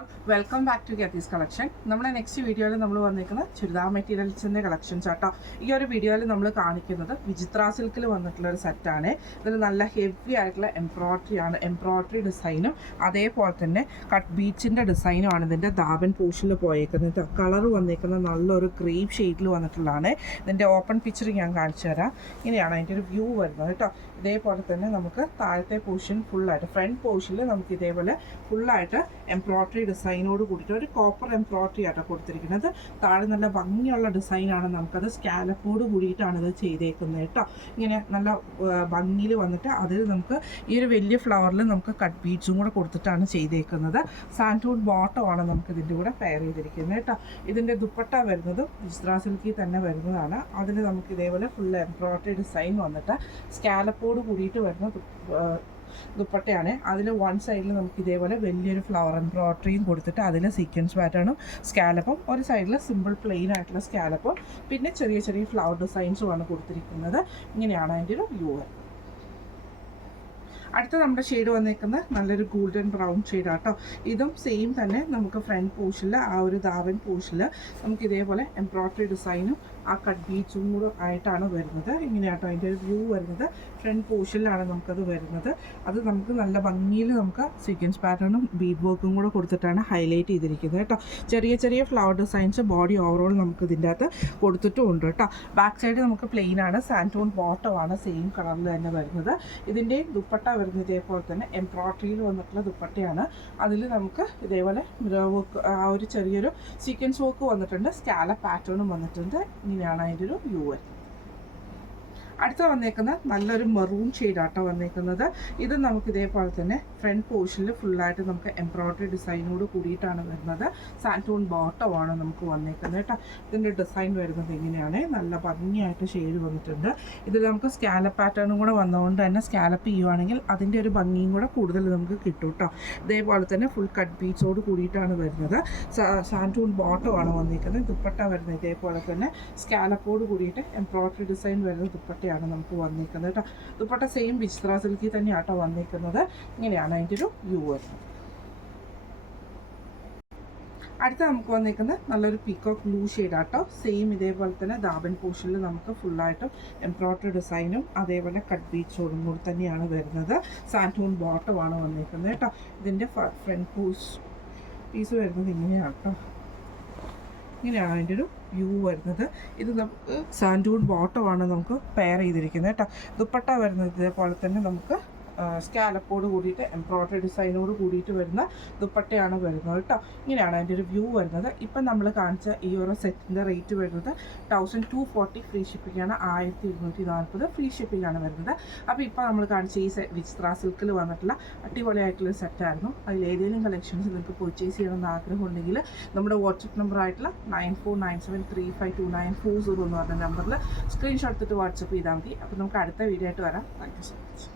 All welcome back to ഗെറ്റീസ് collection. നമ്മുടെ next വീഡിയോയിൽ നമ്മൾ വന്നിരിക്കുന്നത് ചുരിദാർ മെറ്റീരിയൽസിൻ്റെ കളക്ഷൻസ് ആട്ടോ. ഈ ഒരു വീഡിയോയിൽ നമ്മൾ കാണിക്കുന്നത് വിചിത്ര സിൽക്കിൽ വന്നിട്ടുള്ള ഒരു സെറ്റാണ്. ഇതിൽ നല്ല ഹെവി ആയിട്ടുള്ള എംബ്രോയ്ഡറി ഡിസൈനും അതേപോലെ തന്നെ കട്ട് ബീച്ചിൻ്റെ ഡിസൈനും ആണ് ഇതിൻ്റെ ദാബൻ പോഷനിൽ പോയേക്കുന്നത്. കളർ വന്നിരിക്കുന്നത് നല്ലൊരു ക്രീം ഷെയ്ഡിൽ വന്നിട്ടുള്ളതാണ്. ഇതിൻ്റെ ഓപ്പൺ പിക്ചർ ഞാൻ കാണിച്ചു തരാം. ഇങ്ങനെയാണ് അതിൻ്റെ ഒരു വ്യൂ വരുന്നത് കേട്ടോ. ഇതേപോലെ തന്നെ നമുക്ക് താഴത്തെ പോർഷൻ ഫുള്ളായിട്ട് ഫ്രണ്ട് പോർഷനിൽ നമുക്ക് ഇതേപോലെ ഫുള്ളായിട്ട് എംബ്രോയ്ഡറി ഡിസൈനോട് കൂടിയിട്ട് ഒരു കോപ്പർ എംബ്രോയ്ഡറി ആയിട്ട് കൊടുത്തിരിക്കുന്നത്. താഴെ നല്ല ഭംഗിയുള്ള ഡിസൈനാണ്. നമുക്കത് സ്കാലപ്പോട് കൂടിയിട്ടാണ് ഇത് ചെയ്തേക്കുന്നത് കേട്ടോ. ഇങ്ങനെ നല്ല ഭംഗിയിൽ വന്നിട്ട് അതിൽ നമുക്ക് ഈ ഒരു വലിയ ഫ്ലവറിൽ നമുക്ക് കട്ട് ബീഡ്സും കൂടെ കൊടുത്തിട്ടാണ് ചെയ്തേക്കുന്നത്. സാൻഡ്വുഡ് ബോട്ടമാണ് നമുക്ക് ഇതിൻ്റെ കൂടെ പെയർ ചെയ്തിരിക്കുന്നത് കേട്ടോ. ഇതിൻ്റെ ദുപ്പട്ട വരുന്നതും വിചിത്ര സിൽക്കിൽ തന്നെ വരുന്നതാണ്. അതിൽ നമുക്ക് ഇതേപോലെ ഫുൾ എംബ്രോയ്ഡറി ഡിസൈൻ വന്നിട്ട് സ്കാലപ്പോട് കൂടിയിട്ട് വരുന്ന ദുപ്പട്ടയാണ്. അതിൽ വൺ സൈഡിൽ നമുക്ക് ഇതേപോലെ വലിയൊരു ഫ്ലവർ എംബ്രോയ്ഡറിയും കൊടുത്തിട്ട് അതിൽ സീക്വൻസ് പാറ്റേണും സ്കാലപ്പും, ഒരു സൈഡിൽ സിമ്പിൾ പ്ലെയിൻ ആയിട്ടുള്ള സ്കാലപ്പും പിന്നെ ചെറിയ ചെറിയ ഫ്ലവർ ഡിസൈൻസുമാണ് കൊടുത്തിരിക്കുന്നത്. ഇങ്ങനെയാണ് അതിൻ്റെ ഒരു വ്യൂ. അടുത്ത നമ്മുടെ ഷെയ്ഡ് വന്നേക്കുന്നത് നല്ലൊരു ഗോൾഡൻ ബ്രൗൺ ഷെയ്ഡാട്ടോ. ഇതും സെയിം തന്നെ നമുക്ക് ഫ്രണ്ട് പോർഷനിൽ ആ ഒരു ദാവൻ പോർഷനിൽ നമുക്ക് ഇതേപോലെ എംബ്രോയ്ഡറി ഡിസൈനും ആ കട്ട് ബീഡ്സും കൂടെ ആയിട്ടാണ് വരുന്നത്. ഇങ്ങനെയാട്ടോ അതിൻ്റെ ഒരു വ്യൂ വരുന്നത്. ഫ്രണ്ട് പോർഷനിലാണ് നമുക്കത് വരുന്നത്. അത് നമുക്ക് നല്ല ഭംഗിയിൽ നമുക്ക് സീക്വൻസ് പാറ്റേണും ബീഡ് വർക്കും കൂടെ കൊടുത്തിട്ടാണ് ഹൈലൈറ്റ് ചെയ്തിരിക്കുന്നത് കേട്ടോ. ചെറിയ ചെറിയ ഫ്ലവർ ഡിസൈൻസ് ബോഡി ഓവറോൾ നമുക്ക് ഇതിൻ്റെ അകത്ത് കൊടുത്തിട്ടും ഉണ്ട് കേട്ടോ. ബാക്ക് സൈഡ് നമുക്ക് പ്ലെയിൻ ആണ്. സാൻഡോൺ ബോട്ടമാണ് സെയിം കളറിൽ തന്നെ വരുന്നത്. ഇതിൻ്റെ ദുപ്പട്ട വരുന്നത് ഇതേപോലെ തന്നെ എംബ്രോയ്ഡറിയിൽ വന്നിട്ടുള്ള ദുപ്പട്ടയാണ്. അതിൽ നമുക്ക് ഇതേപോലെ മിറർ വർക്ക്, ആ ഒരു ചെറിയൊരു സീക്വൻസ് വർക്ക് വന്നിട്ടുണ്ട്. സ്കാലപ്പ് പാറ്റേണും വന്നിട്ടുണ്ട്. ഇങ്ങനെയാണ് അതിൻ്റെ ഒരു വ്യൂ വരുന്നത്. അടുത്ത വന്നേക്കുന്നത് നല്ലൊരു മെറൂൺ ഷെയ്ഡാട്ടോ വന്നേക്കുന്നത്. ഇത് നമുക്ക് ഇതേപോലെ തന്നെ ഫ്രണ്ട് പോർഷനിൽ ഫുള്ളായിട്ട് നമുക്ക് എംബ്രോയ്ഡറി ഡിസൈനോട് കൂടിയിട്ടാണ് വരുന്നത്. സാൻഡോൺ ബോട്ടമാണ് നമുക്ക് വന്നേക്കുന്നത് കേട്ടോ. ഇതിൻ്റെ ഡിസൈൻ വരുന്നത് ഇങ്ങനെയാണ്. നല്ല ഭംഗിയായിട്ട് ഷെയ്ഡ് വന്നിട്ടുണ്ട്. ഇതിൽ നമുക്ക് സ്കാലപ്പ് പാറ്റേണും കൂടെ വന്നതുകൊണ്ട് തന്നെ സ്കാലപ്പ് ചെയ്യുവാണെങ്കിൽ അതിൻ്റെ ഒരു ഭംഗിയും കൂടെ കൂടുതൽ നമുക്ക് കിട്ടും കേട്ടോ. ഇതേപോലെ തന്നെ ഫുൾ കട്ട് ബീഡ്സോട് കൂടിയിട്ടാണ് വരുന്നത്. സാൻഡോൺ ബോട്ടമാണ് വന്നേക്കുന്നത്. ദുപ്പട്ട വരുന്നത് ഇതേപോലെ തന്നെ സ്കാലപ്പോട് കൂടിയിട്ട് എംബ്രോയ്ഡറി ഡിസൈൻ വരുന്ന ദുപ്പട്ട നമുക്ക് വന്നിരിക്കുന്നത് കേട്ടോ. ദുപ്പട്ട സെയിം വിചിത്ര സിൽക്കിൽ തന്നെയാട്ടോ വന്നിരിക്കുന്നത്. ഇങ്ങനെയാണ് അതിൻ്റെ ഒരു വ്യൂ വരുന്നത്. അടുത്ത നമുക്ക് വന്നിരിക്കുന്നത് നല്ലൊരു പീക്കോക്ക് ബ്ലൂ ഷെയ്ഡാട്ടോ. സെയിം ഇതേപോലെ തന്നെ ദാബൻ പോർഷനിൽ നമുക്ക് ഫുള്ളായിട്ടും എംബ്രോയ്ഡറി ഡിസൈനും അതേപോലെ കട്ട് ബീഡ്സോടും കൂടി തന്നെയാണ് വരുന്നത്. സാൻഡോൺ ബോട്ടമാണ് വന്നിരിക്കുന്നത് കേട്ടോ. ഇതിൻ്റെ ഫ്രണ്ട് പീസ് വരുന്നത് ഇങ്ങനെയാണ് കേട്ടോ. ഇങ്ങനെയാണ് അതിൻ്റെ ഒരു വ്യൂ വരുന്നത്. ഇത് നമുക്ക് സാൻഡൂൺ ബോട്ടമാണ് നമുക്ക് പെയർ ചെയ്തിരിക്കുന്നത് കേട്ടോ. ദുപ്പട്ട വരുന്നത് ഇതേപോലെ തന്നെ നമുക്ക് സ്കാലപ്പോട് കൂടിയിട്ട് എംബ്രോയ്ഡറി ഡിസൈനോട് കൂടിയിട്ട് വരുന്ന ദുപ്പട്ടയാണ് വരുന്നത് കേട്ടോ. ഇങ്ങനെയാണ് അതിൻ്റെ ഒരു വ്യൂ വരുന്നത്. ഇപ്പം നമ്മൾ കാണിച്ച ഈ ഒരു സെറ്റിൻ്റെ റേറ്റ് വരുന്നത് 1240 ഫ്രീ ഷിപ്പിംഗാണ്. 1240 ഫ്രീ ഷിപ്പിംഗാണ് വരുന്നത്. അപ്പോൾ ഇപ്പോൾ നമ്മൾ കാണിച്ച ഈ വിചിത്ര സിൽക്കിൽ വന്നിട്ടുള്ള അടിപൊളിയായിട്ടുള്ള സെറ്റായിരുന്നു. അതിലേതെങ്കിലും കളക്ഷൻസ് നിങ്ങൾക്ക് പർച്ചേസ് ചെയ്യണമെന്ന് ആഗ്രഹമുണ്ടെങ്കിൽ നമ്മുടെ വാട്സപ്പ് നമ്പറായിട്ടുള്ള 9497352940 എന്ന് പറഞ്ഞ നമ്പറിൽ സ്ക്രീൻഷോട്ട് എടുത്തിട്ട് വാട്സപ്പ് ചെയ്താൽ മതി. അപ്പോൾ നമുക്ക് അടുത്ത വീഡിയോ ആയിട്ട് വരാം. Thank you so much.